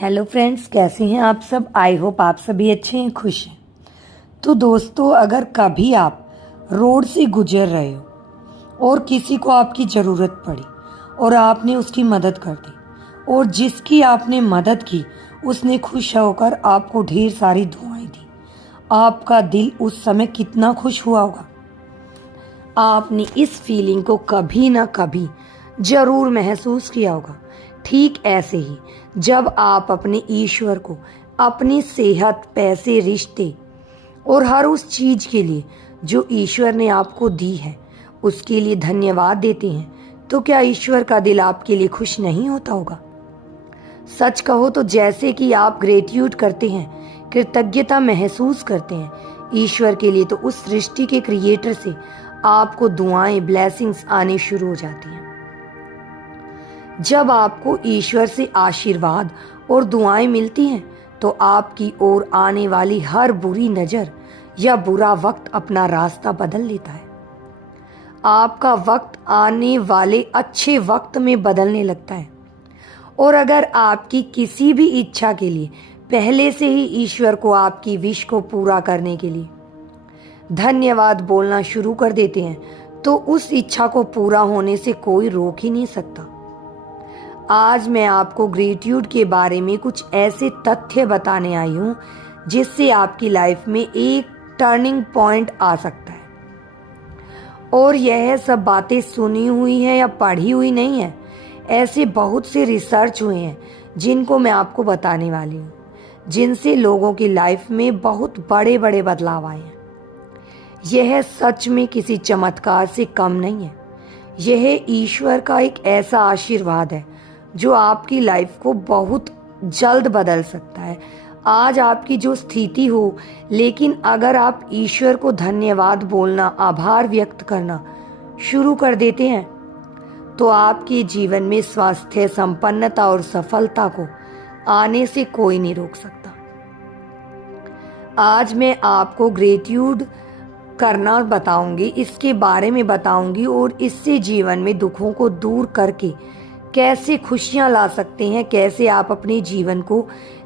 Hello friends, कैसे हैं आप सब। आई होप आप सभी अच्छे हैं, खुश हैं। तो दोस्तों, अगर कभी आप रोड से गुजर रहे हो और किसी को आपकी ज़रूरत पड़ी और आपने उसकी मदद कर दी और जिसकी आपने मदद की उसने खुश होकर आपको ढेर सारी दुआएं दी, आपका दिल उस समय कितना खुश हुआ होगा। आपने इस फीलिंग को कभी ना कभी ज़रूर महसूस किया होगा। ठीक ऐसे ही जब आप अपने ईश्वर को अपनी सेहत, पैसे, रिश्ते और हर उस चीज़ के लिए जो ईश्वर ने आपको दी है उसके लिए धन्यवाद देते हैं, तो क्या ईश्वर का दिल आपके लिए खुश नहीं होता होगा। सच कहो तो जैसे कि आप ग्रेटिट्यूड करते हैं, कृतज्ञता महसूस करते हैं ईश्वर के लिए, तो उस सृष्टि के क्रिएटर से आपको दुआएं, ब्लेसिंग्स आने शुरू हो जाती हैं। जब आपको ईश्वर से आशीर्वाद और दुआएं मिलती हैं तो आपकी ओर आने वाली हर बुरी नज़र या बुरा वक्त अपना रास्ता बदल लेता है। आपका वक्त आने वाले अच्छे वक्त में बदलने लगता है। और अगर आपकी किसी भी इच्छा के लिए पहले से ही ईश्वर को आपकी विश को पूरा करने के लिए धन्यवाद बोलना शुरू कर देते हैं, तो उस इच्छा को पूरा होने से कोई रोक ही नहीं सकता। आज मैं आपको ग्रेटिट्यूड के बारे में कुछ ऐसे तथ्य बताने आई हूँ जिससे आपकी लाइफ में एक टर्निंग पॉइंट आ सकता है। और यह सब बातें सुनी हुई हैं या पढ़ी हुई नहीं है, ऐसे बहुत से रिसर्च हुए हैं जिनको मैं आपको बताने वाली हूँ, जिनसे लोगों की लाइफ में बहुत बड़े बड़े बदलाव आए हैं। यह सच में किसी चमत्कार से कम नहीं है। यह ईश्वर का एक ऐसा आशीर्वाद है जो आपकी लाइफ को बहुत जल्द बदल सकता है। आज आपकी जो स्थिति हो, लेकिन अगर आप ईश्वर को धन्यवाद बोलना, आभार व्यक्त करना शुरू कर देते हैं, तो आपके जीवन में स्वास्थ्य, संपन्नता और सफलता को आने से कोई नहीं रोक सकता। आज मैं आपको ग्रेटिट्यूड करना बताऊंगी, इसके बारे में बताऊंगी और इससे जीवन में दुखों को दूर करके कैसे खुशियां ला सकते हैं, कैसे आप अपने जीवन को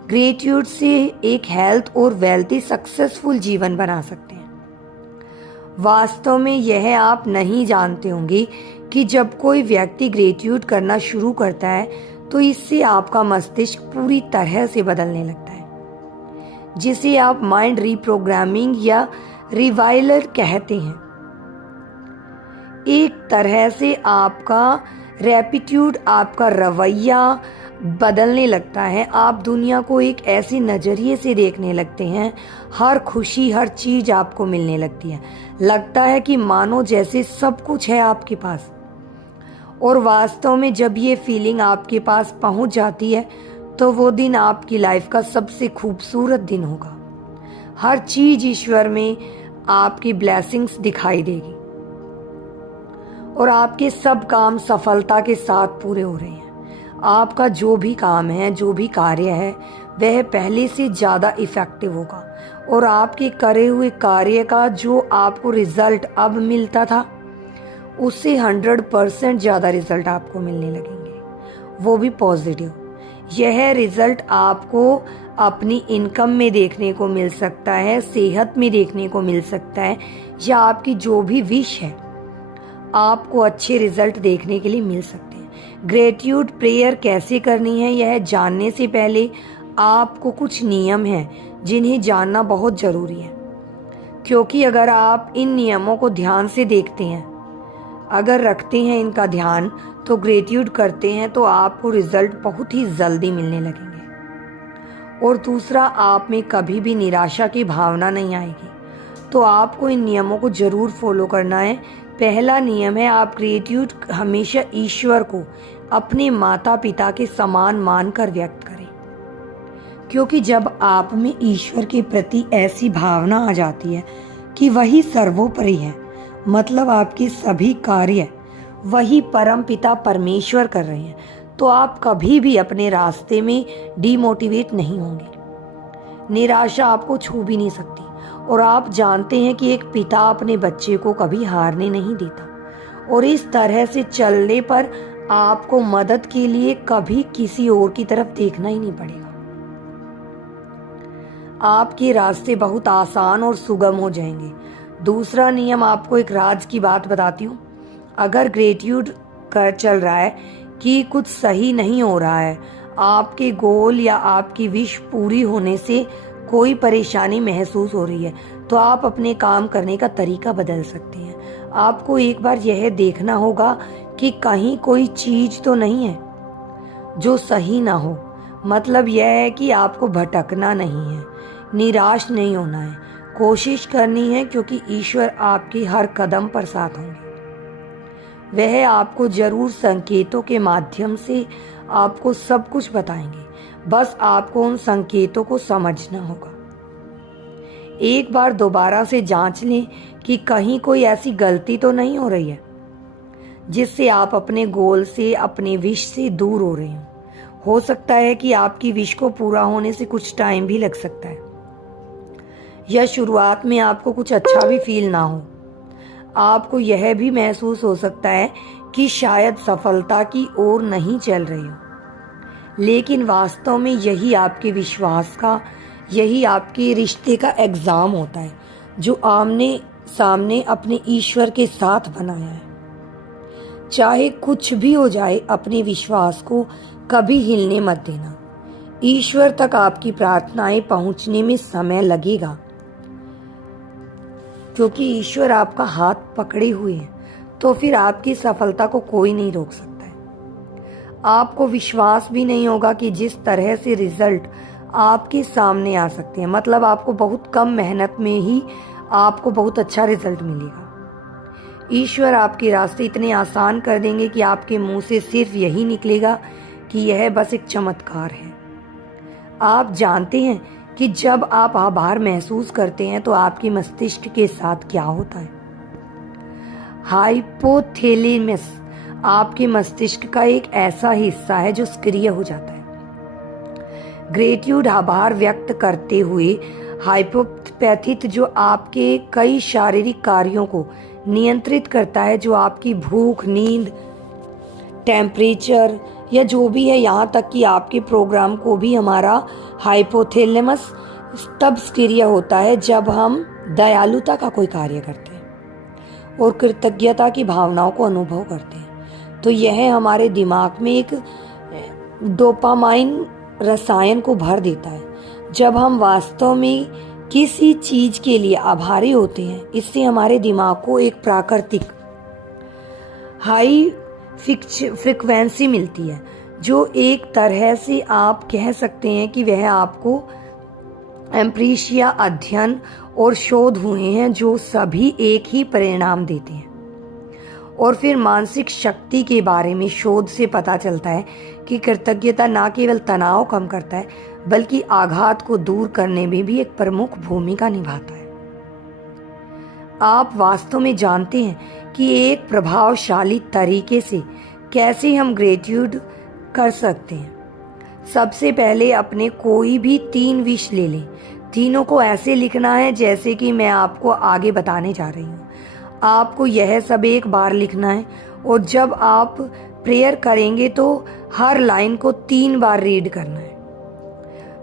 ग्रेटिट्यूड से एक हेल्थ और वेल्थी सक्सेसफुल जीवन बना सकते हैं। वास्तव में यह आप नहीं जानते होंगे कि जब कोई व्यक्ति ग्रेटिट्यूड करना शुरू करता है तो इससे आपका मस्तिष्क पूरी तरह से बदलने लगता है, जिसे आप माइंड रीप्रोग्रामिंग या रिवाइलर कहते हैं। एक तरह से आपका रैपिट्यूड, आपका रवैया बदलने लगता है। आप दुनिया को एक ऐसे नज़रिए से देखने लगते हैं, हर खुशी, हर चीज़ आपको मिलने लगती है। लगता है कि मानो जैसे सब कुछ है आपके पास। और वास्तव में जब ये फीलिंग आपके पास पहुंच जाती है तो वो दिन आपकी लाइफ का सबसे खूबसूरत दिन होगा। हर चीज़ ईश्वर में आपकी ब्लेसिंग्स दिखाई देगी और आपके सब काम सफलता के साथ पूरे हो रहे हैं। आपका जो भी काम है, जो भी कार्य है, वह पहले से ज़्यादा इफ़ेक्टिव होगा और आपके करे हुए कार्य का जो आपको रिज़ल्ट अब मिलता था उससे 100% ज़्यादा रिज़ल्ट आपको मिलने लगेंगे, वो भी पॉजिटिव। यह रिज़ल्ट आपको अपनी इनकम में देखने को मिल सकता है, सेहत में देखने को मिल सकता है, या आपकी जो भी विश है आपको अच्छे रिजल्ट देखने के लिए मिल सकते हैं। ग्रेटिट्यूड प्रेयर कैसे करनी है यह जानने से पहले आपको कुछ नियम हैं जिन्हें जानना बहुत ज़रूरी है, क्योंकि अगर आप इन नियमों को ध्यान से देखते हैं, अगर रखते हैं इनका ध्यान, तो ग्रेटिट्यूड करते हैं तो आपको रिजल्ट बहुत ही जल्दी मिलने लगेंगे। और दूसरा, आप में कभी भी निराशा की भावना नहीं आएगी। तो आपको इन नियमों को ज़रूर फॉलो करना है। पहला नियम है, आप ग्रेटिट्यूड हमेशा ईश्वर को अपने माता पिता के समान मानकर व्यक्त करें, क्योंकि जब आप में ईश्वर के प्रति ऐसी भावना आ जाती है कि वही सर्वोपरि है, मतलब आपके सभी कार्य वही परम पिता परमेश्वर कर रहे हैं, तो आप कभी भी अपने रास्ते में डीमोटिवेट नहीं होंगे। निराशा आपको छू भी नहीं सकती। और आप जानते हैं कि एक पिता अपने बच्चे को कभी हारने नहीं देता, और इस तरह से चलने पर आपको मदद के लिए कभी किसी और की तरफ देखना ही नहीं पड़ेगा। आपके रास्ते बहुत आसान और सुगम हो जाएंगे। दूसरा नियम, आपको एक राज की बात बताती हूँ। अगर ग्रेटिट्यूड कर चल रहा है कि कुछ सही नहीं हो रहा है, आपके गोल या आपकी विश पूरी होने से कोई परेशानी महसूस हो रही है, तो आप अपने काम करने का तरीका बदल सकते हैं। आपको एक बार यह देखना होगा कि कहीं कोई चीज तो नहीं है जो सही ना हो। मतलब यह है कि आपको भटकना नहीं है, निराश नहीं होना है, कोशिश करनी है, क्योंकि ईश्वर आपके हर कदम पर साथ होंगे। वह आपको जरूर संकेतों के माध्यम से आपको सब कुछ बताएंगे, बस आपको उन संकेतों को समझना होगा। एक बार दोबारा से जांच लें कि कहीं कोई ऐसी गलती तो नहीं हो रही है जिससे आप अपने गोल से, अपने विश से दूर हो रहे हो सकता है कि आपकी विश को पूरा होने से कुछ टाइम भी लग सकता है, या शुरुआत में आपको कुछ अच्छा भी फील ना हो। आपको यह भी महसूस हो सकता है कि शायद सफलता की ओर नहीं चल रही हो, लेकिन वास्तव में यही आपके विश्वास का, यही आपके रिश्ते का एग्जाम होता है जो आमने सामने अपने ईश्वर के साथ बनाया है। चाहे कुछ भी हो जाए, अपने विश्वास को कभी हिलने मत देना। ईश्वर तक आपकी प्रार्थनाएं पहुंचने में समय लगेगा, क्योंकि ईश्वर आपका हाथ पकड़े हुए है, तो फिर आपकी सफलता को कोई नहीं रोक सकता है। आपको विश्वास भी नहीं होगा कि जिस तरह से रिजल्ट आपके सामने आ सकते हैं, मतलब आपको बहुत कम मेहनत में ही आपको बहुत अच्छा रिजल्ट मिलेगा। ईश्वर आपके रास्ते इतने आसान कर देंगे कि आपके मुंह से सिर्फ यही निकलेगा कि यह बस एक चमत्कार है। आप जानते हैं कि जब आप आभार महसूस करते हैं तो आपके मस्तिष्क के साथ क्या होता है? हाइपोथैलेमस आपके मस्तिष्क का एक ऐसा हिस्सा है जो सक्रिय हो जाता है। ग्रेटिट्यूड आभार व्यक्त करते हुए हाइपोथैलेमस जो आपके कई शारीरिक कार्यों को नियंत्रित करता है, जो आपकी भूख, नींद, टेम्परेचर या जो भी है, यहाँ तक कि आपके प्रोग्राम को भी हमारा हाइपोथैलेमस तब सक्रिय होता है जब हम दयालुता का कोई कार्य करते हैं और कृतज्ञता की भावनाओं को अनुभव करते हैं। तो यह हमारे दिमाग में एक डोपामाइन रसायन को भर देता है। जब हम वास्तव में किसी चीज के लिए आभारी होते हैं, इससे हमारे दिमाग को एक प्राकृतिक हाई फ्रीक्वेंसी मिलती है, जो एक तरह से आप कह सकते हैं कि वह आपको एम्प्रीशिया अध्ययन और शोध हुए हैं जो सभी एक ही परिणाम देते हैं। और फिर मानसिक शक्ति के बारे में शोध से पता चलता है कि कृतज्ञता न केवल तनाव कम करता है, बल्कि आघात को दूर करने में भी एक प्रमुख भूमिका निभाता है। आप वास्तव में जानते हैं कि एक प्रभावशाली तरीके से कैसे हम ग्रेटिट्यूड कर सकते हैं। सबसे पहले अपने कोई भी 3 विश ले लें। तीनों को ऐसे लिखना है जैसे कि मैं आपको आगे बताने जा रही हूँ। आपको यह सब एक बार लिखना है और जब आप प्रेयर करेंगे तो हर लाइन को 3 बार रीड करना है।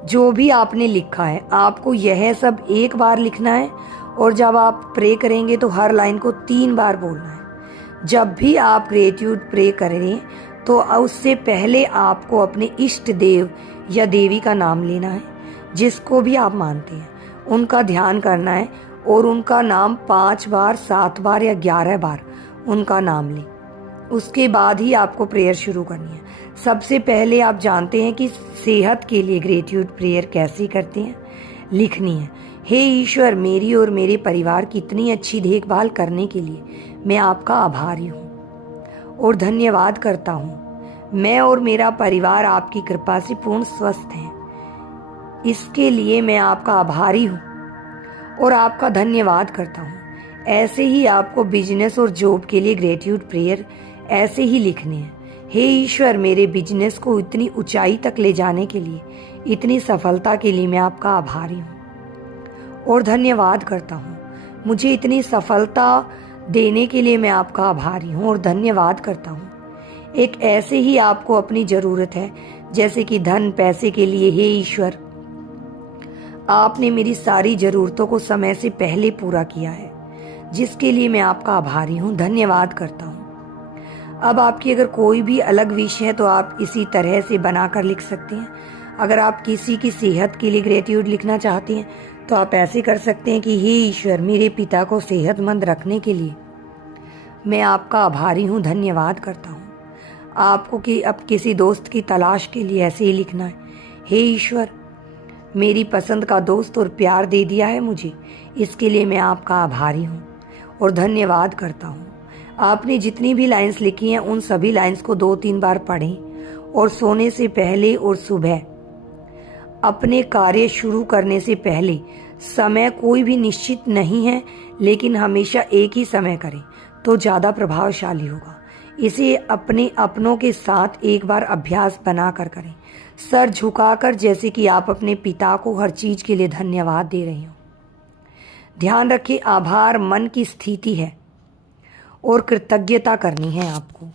जो भी आपने लिखा है आपको यह सब एक बार लिखना है और जब आप प्रे करेंगे तो हर लाइन को 3 बार बोलना है। जब भी आप ग्रेटिट्यूड प्रे करें तो उससे पहले आपको अपने इष्ट देव या देवी का नाम लेना है, जिसको भी आप मानते हैं उनका ध्यान करना है और उनका नाम 5 बार, 7 बार या 11 बार उनका नाम लें। उसके बाद ही आपको प्रेयर शुरू करनी है। सबसे पहले आप जानते हैं कि सेहत के लिए ग्रेटिट्यूड प्रेयर कैसे करते हैं। लिखनी है, हे ईश्वर, मेरी और मेरे परिवार की इतनी अच्छी देखभाल करने के लिए मैं आपका आभारी हूँ और धन्यवाद करता हूँ। मैं और मेरा परिवार आपकी कृपा से पूर्ण स्वस्थ हैं, इसके लिए मैं आपका आभारी हूँ और आपका धन्यवाद करता हूँ। ऐसे ही आपको बिजनेस और जॉब के लिए ग्रेटिट्यूड प्रेयर ऐसे ही लिखने हैं। हे ईश्वर, मेरे बिजनेस को इतनी ऊंचाई तक ले जाने के लिए, इतनी सफलता के लिए मैं आपका आभारी हूँ और धन्यवाद करता हूँ। मुझे इतनी सफलता देने के लिए मैं आपका आभारी हूँ और धन्यवाद करता हूँ। एक ऐसे ही आपको अपनी ज़रूरत है, जैसे कि धन, पैसे के लिए। हे ईश्वर, आपने मेरी सारी ज़रूरतों को समय से पहले पूरा किया है, जिसके लिए मैं आपका आभारी हूँ, धन्यवाद करता हूँ। अब आपकी अगर कोई भी अलग विश है तो आप इसी तरह से बनाकर लिख सकते हैं। अगर आप किसी की सेहत के लिए ग्रेटिट्यूड लिखना चाहते हैं तो आप ऐसे कर सकते हैं कि हे ईश्वर, मेरे पिता को सेहतमंद रखने के लिए मैं आपका आभारी हूँ, धन्यवाद करता हूँ। आपको कि अब किसी दोस्त की तलाश के लिए ऐसे ही लिखना है, हे ईश्वर, मेरी पसंद का दोस्त और प्यार दे दिया है मुझे, इसके लिए मैं आपका आभारी हूँ और धन्यवाद करता हूँ। आपने जितनी भी लाइंस लिखी हैं उन सभी लाइंस को 2-3 बार पढ़ें और सोने से पहले और सुबह अपने कार्य शुरू करने से पहले, समय कोई भी निश्चित नहीं है लेकिन हमेशा एक ही समय करें तो ज़्यादा प्रभावशाली होगा। इसे अपने अपनों के साथ एक बार अभ्यास बनाकर करें, सर झुकाकर, जैसे कि आप अपने पिता को हर चीज़ के लिए धन्यवाद दे रहे हो। ध्यान रखें, आभार मन की स्थिति है और कृतज्ञता करनी है आपको।